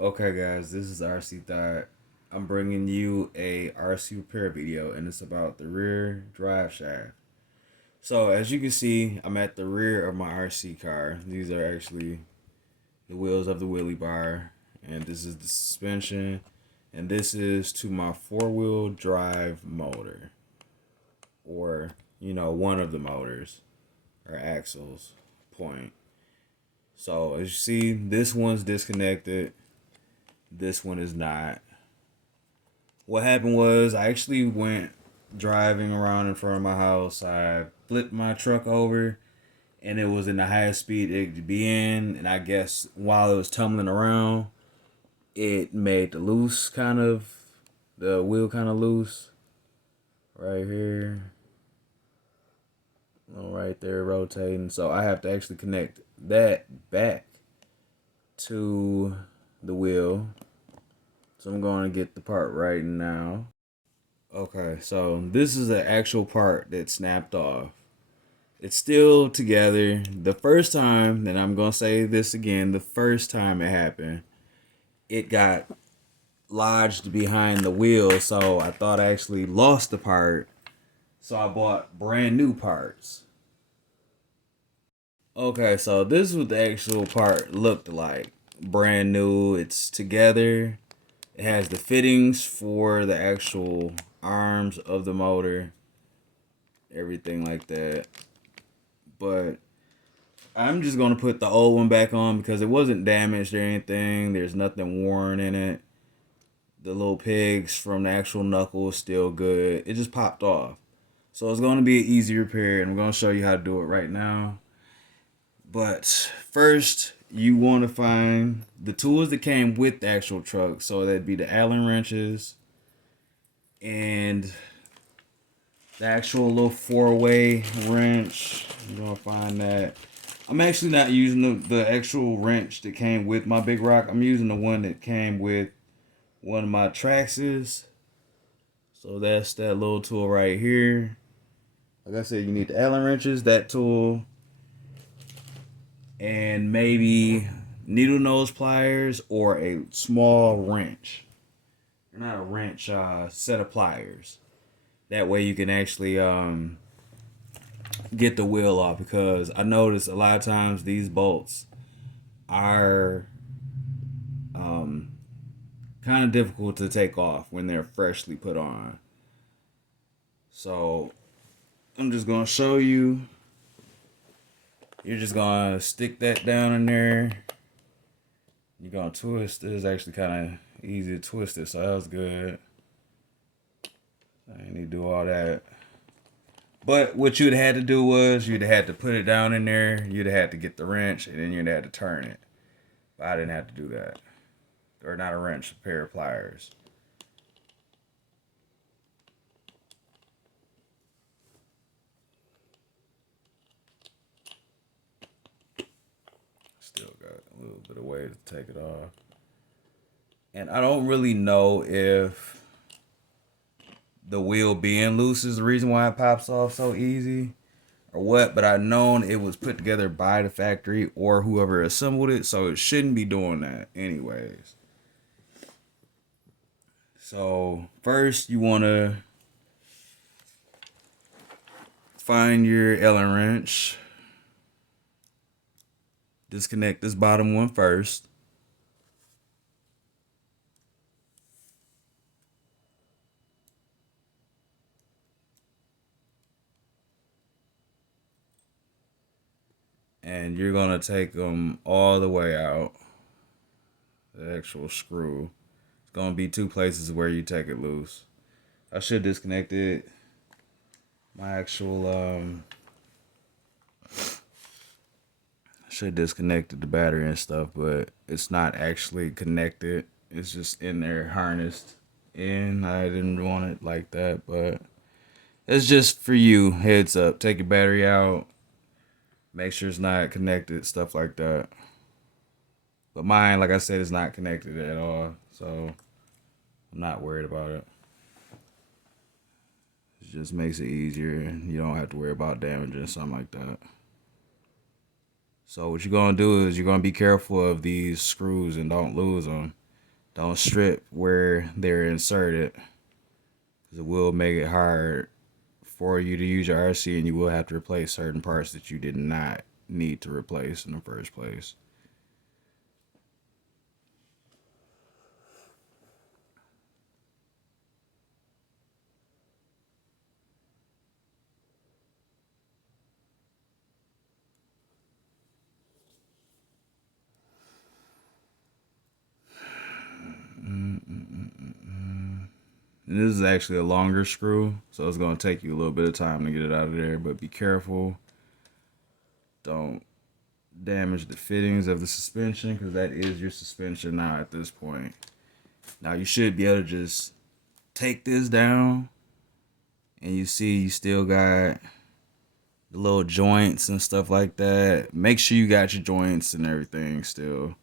Okay, guys, this is RC Thought. I'm bringing you a RC repair video, and it's about the rear drive shaft. So, as you can see, I'm at the rear of my RC car. These are actually the wheels of the wheelie bar, and this is the suspension, and this is to my four-wheel drive motor, or one of the motors or axles point. So, as you see, this one's disconnected. This one is not. What happened was I actually went driving around in front of my house. I flipped my truck over and it was in the highest speed it could be in. And I guess while it was tumbling around, it made the wheel kind of loose right here. Right there rotating. So I have to actually connect that back to the wheel. So I'm going to get the part right now. Okay, so this is the actual part that snapped off. It's still together. The first time, and I'm going to say this again, the first time it happened, it got lodged behind the wheel, so I thought I actually lost the part. So I bought brand new parts. Okay, so this is what the actual part looked like. Brand new, it's together. It has the fittings for the actual arms of the motor, everything like that. But I'm just going to put the old one back on because it wasn't damaged or anything. There's nothing worn in it. The little pegs from the actual knuckle is still good. It just popped off. So it's going to be an easy repair, and I'm going to show you how to do it right now. But first, you want to find the tools that came with the actual truck. So that'd be the Allen wrenches and the actual little four-way wrench. You're going to find that. I'm actually not using the actual wrench that came with my big rock. I'm using the one that came with one of my Traxxas. So that's that little tool right here. Like I said, you need the Allen wrenches, that tool, and maybe needle nose pliers or a small wrench. Not a wrench, set of pliers. That way you can actually get the wheel off, because I notice a lot of times these bolts are kind of difficult to take off when they're freshly put on. So I'm just going to show you. You're just going to stick that down in there. You're going to twist it. It's actually kind of easy to twist it, so that was good. I didn't need to do all that. But what you'd had to do was you'd had to put it down in there. You'd had to get the wrench, and then you'd had to turn it. But I didn't have to do that. Or not a wrench, a pair of pliers. Still got a little bit of way to take it off. And I don't really know if the wheel being loose is the reason why it pops off so easy or what, but I've known it was put together by the factory or whoever assembled it, so it shouldn't be doing that anyways. So first you want to find your Allen wrench. Disconnect this bottom one first. And you're going to take them all the way out. The actual screw. It's going to be two places where you take it loose. I should disconnect it. My actual, I should disconnect the battery and stuff, but it's not actually connected. It's just in there harnessed in. I didn't want it like that, but it's just for you. Heads up. Take your battery out. Make sure it's not connected, stuff like that. But mine, like I said, is not connected at all, so I'm not worried about it. It just makes it easier, and you don't have to worry about damaging something like that. So what you're going to do is you're going to be careful of these screws and don't lose them. Don't strip where they're inserted, because it will make it hard for you to use your RC, and you will have to replace certain parts that you did not need to replace in the first place. And this is actually a longer screw, so it's going to take you a little bit of time to get it out of there, but be careful. Don't damage the fittings of the suspension, because that is your suspension now at this point. Now you should be able to just take this down, and you see you still got the little joints and stuff like that. Make sure you got your joints and everything still.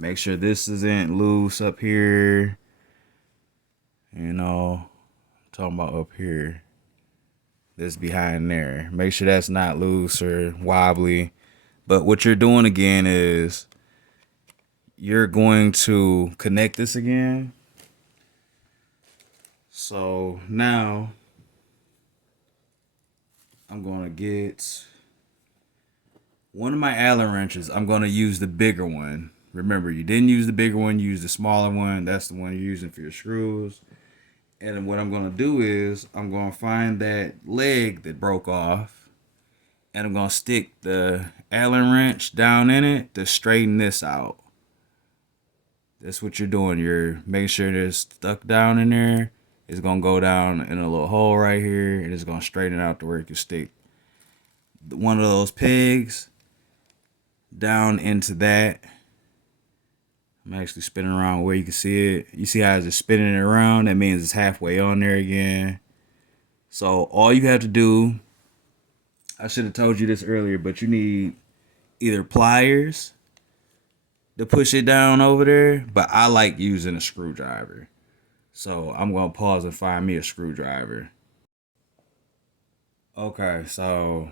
Make sure this isn't loose up here. You know, I'm talking about up here. This behind there. Make sure that's not loose or wobbly. But what you're doing again is you're going to connect this again. So now I'm going to get one of my Allen wrenches. I'm going to use the bigger one. Remember, you didn't use the bigger one, you used the smaller one. That's the one you're using for your screws. And what I'm going to do is I'm going to find that leg that broke off, and I'm going to stick the Allen wrench down in it to straighten this out. That's what you're doing. You're making sure it's stuck down in there. It's going to go down in a little hole right here, and it's going to straighten it out to where you can stick one of those pegs down into that. I'm actually spinning around where you can see it. You see how it's just spinning it around? That means it's halfway on there again. So all you have to do, I should have told you this earlier, but you need either pliers to push it down over there, but I like using a screwdriver. So I'm going to pause and find me a screwdriver. Okay, so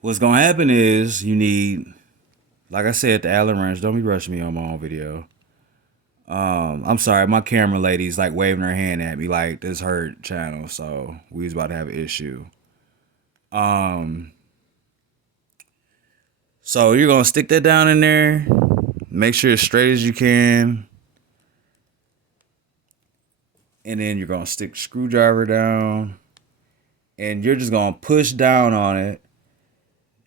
what's going to happen is you need, like I said, the Allen wrench. Don't be rushing me on my own video. I'm sorry, my camera lady's like waving her hand at me like this her channel, so we was about to have an issue. So you're gonna stick that down in there, make sure it's straight as you can, and then you're gonna stick the screwdriver down, and you're just gonna push down on it.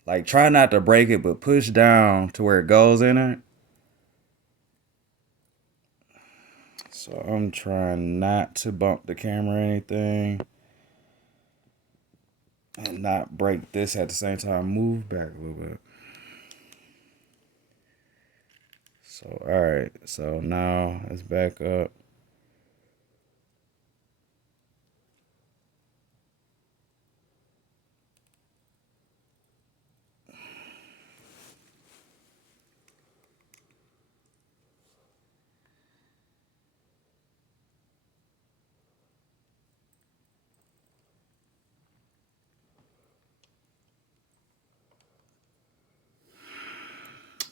Like, try not to break it, but push down to where it goes in it. So I'm trying not to bump the camera or anything, and not break this at the same time. Move back a little bit. So, all right. So now let's back up.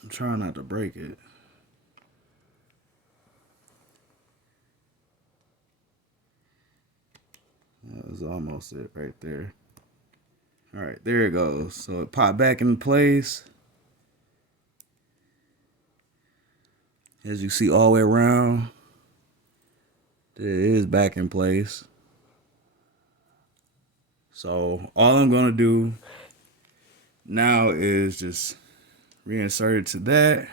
I'm trying not to break it. That was almost it right there. All right, there it goes. So it popped back into place. As you see all the way around, it is back in place. So all I'm gonna do now is just reinsert it to that.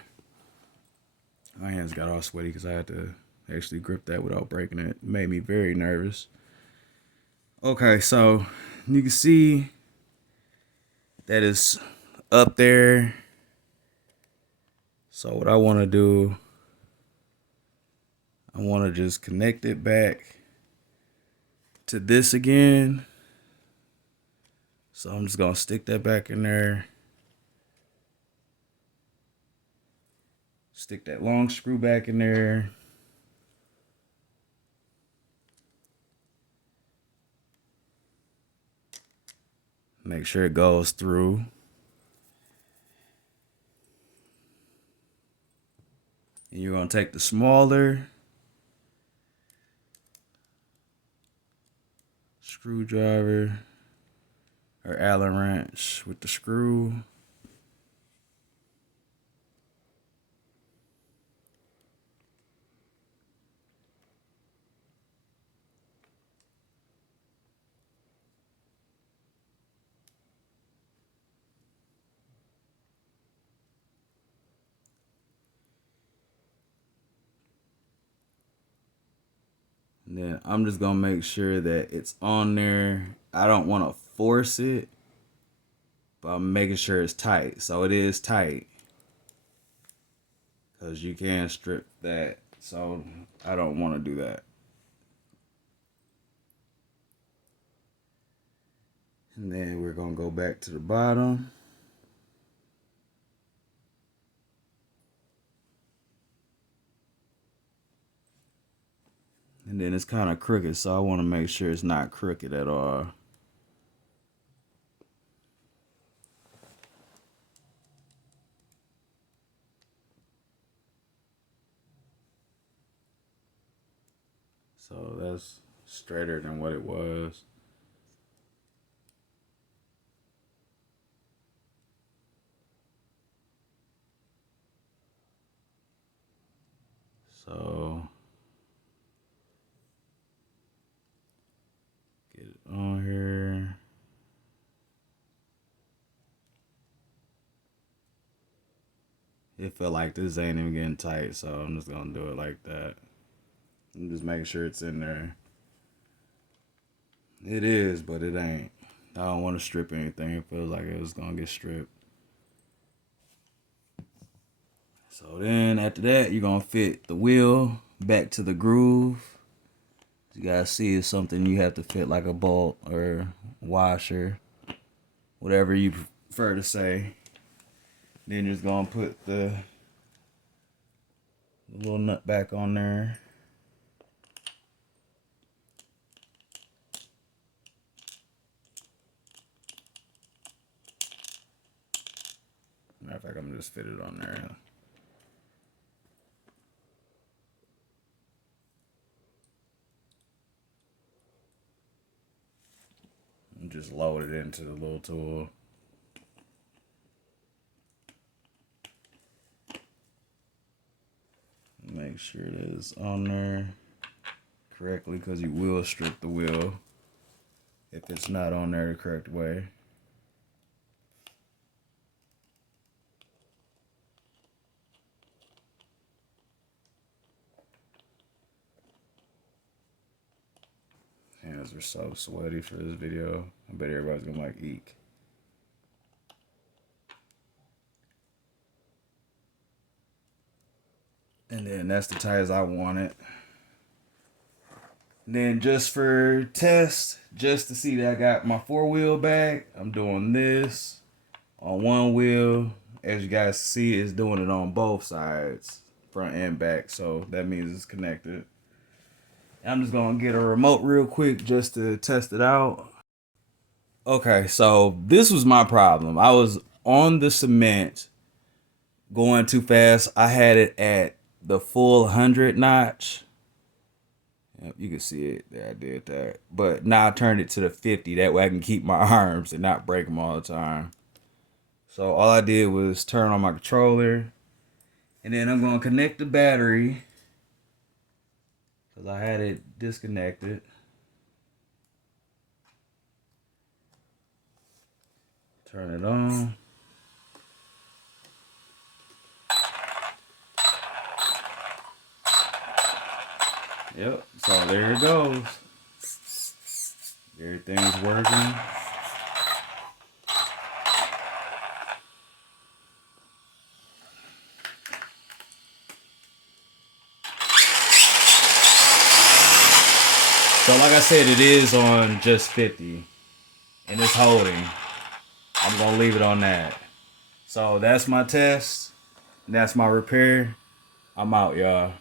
My hands got all sweaty because I had to actually grip that without breaking it. It made me very nervous. Okay, so you can see that it's up there. So what I want to do, I want to just connect it back to this again. So I'm just going to stick that back in there. Stick that long screw back in there. Make sure it goes through. And you're going to take the smaller screwdriver or Allen wrench with the screw. And then I'm just going to make sure that it's on there. I don't want to force it, but I'm making sure it's tight. So it is tight, because you can strip that. So I don't want to do that. And then we're going to go back to the bottom. And then it's kind of crooked, so I want to make sure it's not crooked at all. So that's straighter than what it was. So get it on here. It felt like this ain't even getting tight, so I'm just gonna do it like that. I'm just making sure it's in there. It is, but it ain't. I don't want to strip anything. It feels like it was gonna get stripped. So then after that, you're gonna fit the wheel back to the groove. You guys see, it's something you have to fit like a bolt or washer, whatever you prefer to say. Then you're just gonna put the little nut back on there. Matter of fact, I'm gonna just fit it on there. And just load it into the little tool. Make sure it is on there correctly, because you will strip the wheel if it's not on there the correct way. Hands are so sweaty for this video. I bet everybody's gonna like eek. And then that's the tight as I want it. Then just for test, just to see that I got my 4-wheel back, I'm doing this on one wheel. As you guys see, it's doing it on both sides, front and back. So that means it's connected. I'm just gonna get a remote real quick just to test it out. Okay, so this was my problem. I was on the cement going too fast. I had it at the full 100 notch. Yep, you can see it there. I did that. But now I turned it to the 50. That way I can keep my arms and not break them all the time. So all I did was turn on my controller. And then I'm going to connect the battery, because I had it disconnected. Turn it on. Yep, so there it goes. Everything's working. So like I said, it is on just 50. And it's holding. I'm going to leave it on that. So that's my test. That's my repair. I'm out, y'all.